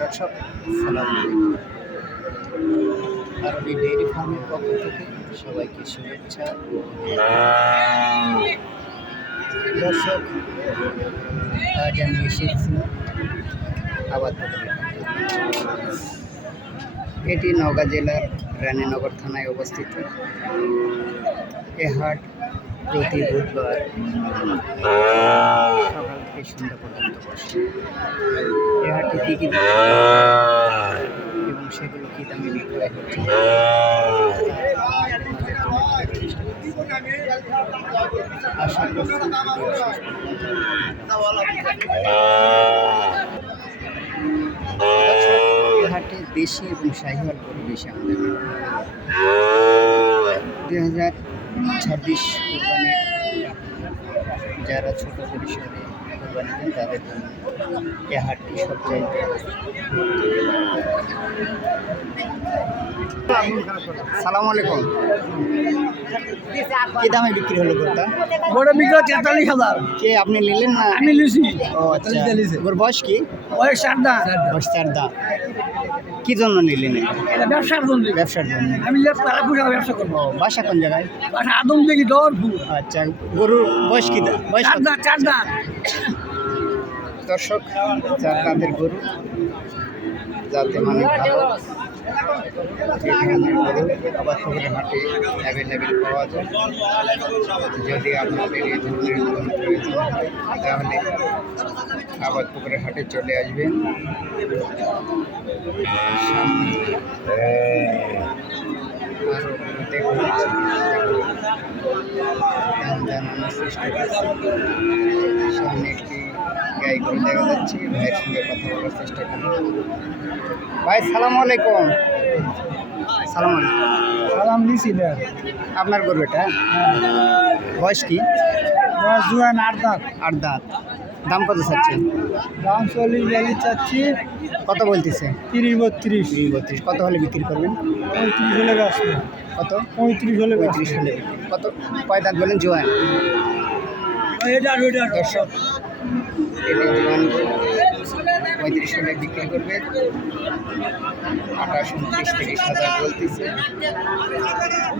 দর্শক সালাম আলাইকুম। আরবি ডেইরি ফার্মের পক্ষ থেকে সবাইকে শুভেচ্ছা ও দর্শক, আজ আমি এসেছি আবাদপুরে। এটি নওগাঁ জেলার রানীনগর থানায় অবস্থিত। এ হাট প্রতি বুধবার সকাল থেকে সন্ধ্যা পর্যন্ত বসে। এ হাটে কী কী এবং সেগুলো কী দামে বিক্রয় হচ্ছে আশা করছি এ হাটে দেশি এবং শাহিওয়াল গরু বেশি আমদানি। 2026 কোরবানি যারা ছোট পরিসরে কোরবানি দেন তাদের জন্য এ হাটটি সবচাইতে। সালাম আলাইকুম। কি দামে বিক্রি হলো গরুটা? বড় বিক্রি 43,000। কে আপনি নিলেন না? আমি লিছি। ও আচ্ছা, ওর বয়স কি? বয়স 4 দাঁত। বয়স 4 দাঁত। কি জন্য নিলেন? এটা ব্যবসার জন্য। ব্যবসার জন্য। আমি ব্যবসা করবো। বাসা কোন জায়গায়? বাসা আদম দেখি দরপুর। আচ্ছা, গরুর বয়স কি? বয়স 4 দাঁত। দর্শক, 4 দাঁতের গরু, যাতে মানে ভালো এই ধরনের গরু আবাদপুরের হাটে অ্যাভেলেবেল পাওয়া যায়। যদি আপনাদের এই ধরনের গরু প্রয়োজন হয় তাহলে আবাদপুরের হাটে চলে আসবেন। আরও দেখুন, জানানোর চেষ্টা করছি। সামনে একটি গাই গরু দেখা যাচ্ছে। ভাইয়ের সঙ্গে কথা বলার চেষ্টা করব। ভাই সালাম আলাইকুম। সালাম আলাইকুম। সালাম লিছি না। আপনার গরু এটা? বয়স কি? বয়স জুয়ান 8 দাঁত। 8 দাঁত। দাম কত চাচ্ছেন? দাম 40 চাচ্ছি। কত বলতেছে? 30-32। 32। কত হলে বিক্রি করবেন? 35 হলে বেচবো। কত? 35 হলে 35 হলে। কত? কয় দাঁত বলেন? জোয়ান। দর্শক, এটা জোয়ান গরু 35 হলে বিক্রি করবে। 28-29 থেকে 30 বলতেছে।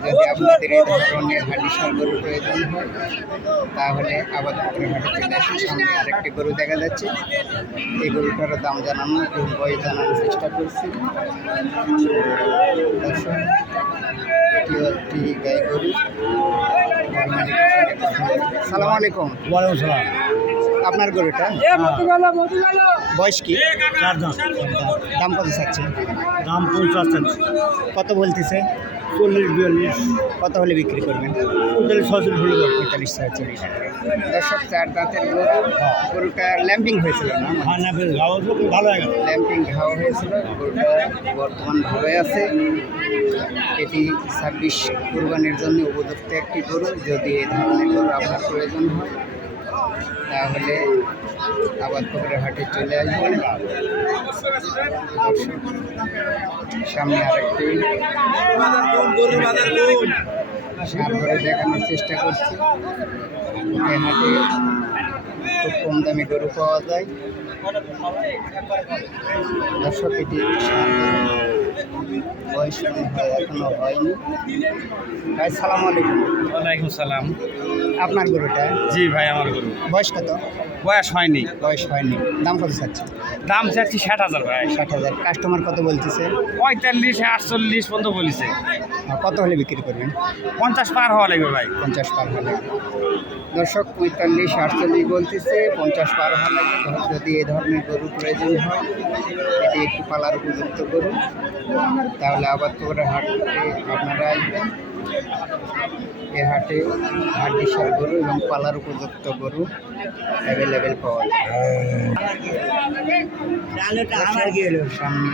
যদি আপনাদের এই ধরনের হাডিসার গরু প্রয়োজন হয় তাহলে আবাদপুরের হাটে চলে আসুন। সামনে আরেকটি গরু দেখা যাচ্ছে। এই গরুটারও দাম জানানো, বয়স জানানোর চেষ্টা করছি। দর্শক, এটিও একটি গাই গরু। সালাম আলাইকুম। ওয়ালাইকুম সালাম। আপনার গরুটা বয়স কি? 4 দাঁত। দাম কত চাচ্ছে? দাম 50 চাচ্ছি। কত বলতেছে? 40-42। কত হলে বিক্রি করবেন? 45-46 হলে 45-46। দর্শক, 4 দাঁতের গরু। গরুটা ল্যাম্পিং হয়েছিল না? হ্যাঁ না, ভালো হয়ে গেল। ল্যাম্পিং ঘাও হয়েছিল। গরুটা বর্তমান ভাবে আছে। এটি 26 কোরবানির জন্য উপযুক্ত একটি গরু। যদি এই ধরনের গরু আপনার প্রয়োজন হয় তাহলে আবাদপুরের হাটে চলে আসবেন। সামনে আরেকটি সার গরু দেখানোর চেষ্টা করছি। এই হাটে খুব কম দামে গরু পাওয়া যায়। দর্শক, এটি ষাঁড় গরু। বয়স এখনো হয়নি। ভাই সালাম আলাইকুম। ওয়ালাইকুম সালাম। আপনার গরুটা? জি ভাই, আমার গরু। বয়স কত? বয়স হয়নি। বয়স হয়নি। দাম কত চাচ্ছে? দাম চাচ্ছি 60,000 ভাই। 60,000। কাস্টমার কত বলতেছে? 45-48 পর্যন্ত বলেছে। কত হলে বিক্রি করবেন? 50 পার হওয়া লাগবে ভাই। 50 পার হলে। দর্শক, 45-48 বলতেছে। 50 পার হওয়া লাগবে। যদি এই ধরনের গরু প্রয়োজন হয়, এটি একটু পালার উপযুক্ত গরু, তাহলে আবাদপুরের হাটে আপনারা আসবেন। এ হাটে হাড্ডিসার গরু এবং পালার উপযুক্ত গরু অ্যাভেলেবেল পাওয়া যায়। সামনে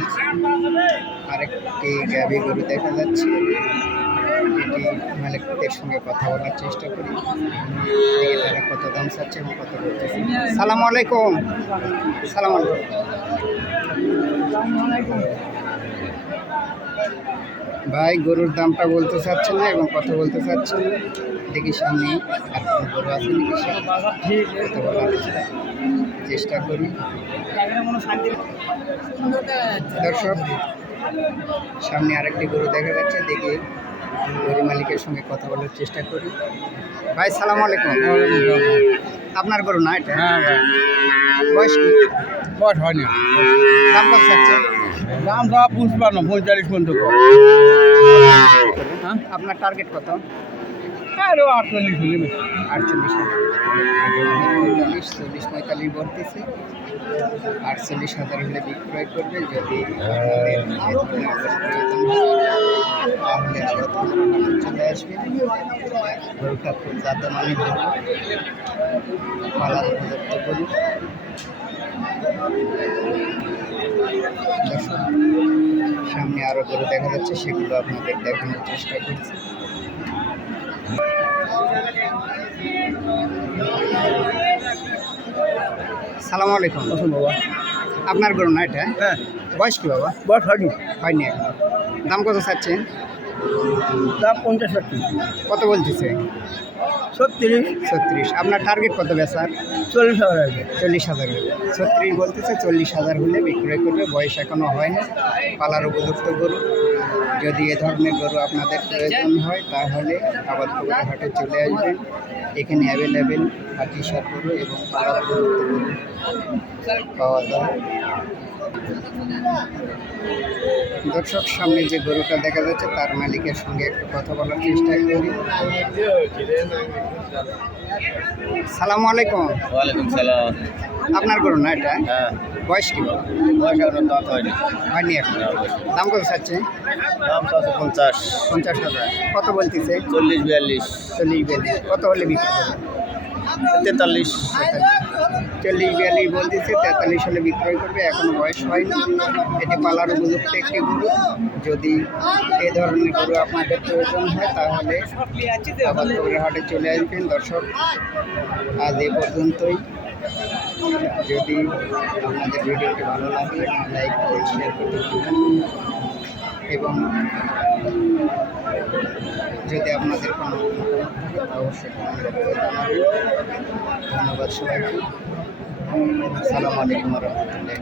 আরেকটি গাভী গরু দেখা যাচ্ছে। এটি মালিকদের সঙ্গে কথা বলার চেষ্টা করি, তারা কত দাম চাচ্ছে এবং কত বলতেছে। সালাম আলাইকুম। সালাম আলাইকুম। ভাই, গরুর দামটা বলতে চাচ্ছে না এবং কথা বলতে চাচ্ছে না। দেখি সামনে আর কোনো গরু আছে নাকি, কথা বলার চেষ্টা করি। দর্শক সামনে আরেকটি গরু দেখা যাচ্ছে, দেখি গরু মালিকের সঙ্গে কথা বলার চেষ্টা করি। ভাই সালাম আলাইকুম। আপনার গরু না এটা? হ্যাঁ ভাই, বয়স কি? বয়স হয়নি। দাম কত চাচ্ছে? দাম সব 55-45 পর্যন্ত। হ্যাঁ, আপনার টার্গেট কত? 48 হলে 48, 40-45 বলতেছে। 48,000 হলে বিক্রয় করবে। যদি তাহলে আবার চলে আসবে। গরুটা খুব যাতে মানে পালার উপযুক্ত গরু। দর্শক, সামনে আরো গরু দেখা যাচ্ছে, সেগুলো আপনাদের দেখানোর চেষ্টা করছি। সালাম আলাইকুম। বাবা। আপনার গরু না এটা? হ্যাঁ, বয়স কি বাবা? বয়স হয়নি। হয়নি এখন। দাম কত চাচ্ছেন? দাম 50-60। কত বলতেছে? 36। আপনার টার্গেট কত বেচার? 40,000 আছে। 40,000 হলে। 36 বলতেছে, 40,000 হলে বিক্রয় করবে। বয়স এখনও হয়নি, পালার উপযুক্ত গরু। যদি এ ধরনের গরু আপনাদের প্রয়োজন হয় তাহলে আবাদপুকুর হাটে চলে আসবেন। এখানে অ্যাভেলেবেল হাটিসার গরু এবং পালার উপযুক্ত গরু পাওয়া যায়। দর্শক, সামনে যে গরুটা দেখা যাচ্ছে তার মালিকের সঙ্গে একটু কথা বলার চেষ্টা করি। সালামু আলাইকুম। ওয়ালাইকুম সালাম। আপনার গরু না এটা? হ্যাঁ, বয়স কি বাবা? বয়স এখনো দাঁত হয়নি। হয়নি এখন। দাম কত চাচ্ছে? দাম তো আছে 50। 50,000। কত বলতেছে? 40-42। 40-42। কত হলে বিক্রি করবে? 43। 40-42 বলতেছে, 43 হলে বিক্রয় করবে। এখনো বয়স হয়নি। এটি পালার উপযুক্ত একটি গরু। যদি এ ধরনের গরু আপনাদের প্রয়োজন হয় তাহলে আবাদপুকুর হাটে চলে আসবেন। দর্শক, আজ এ পর্যন্তই। যদি আপনাদের ভিডিওটি ভালো লাগে লাইক করে শেয়ার করতে ভুলবেন না। এবং যদি আপনাদের কোনো মতামত থাকে তা অবশ্যই কমেন্ট বক্সে জানাবেন। ধন্যবাদ সবাইকে। আসসালামু আলাইকুম ওয়া রাহমাতুল্লাহি।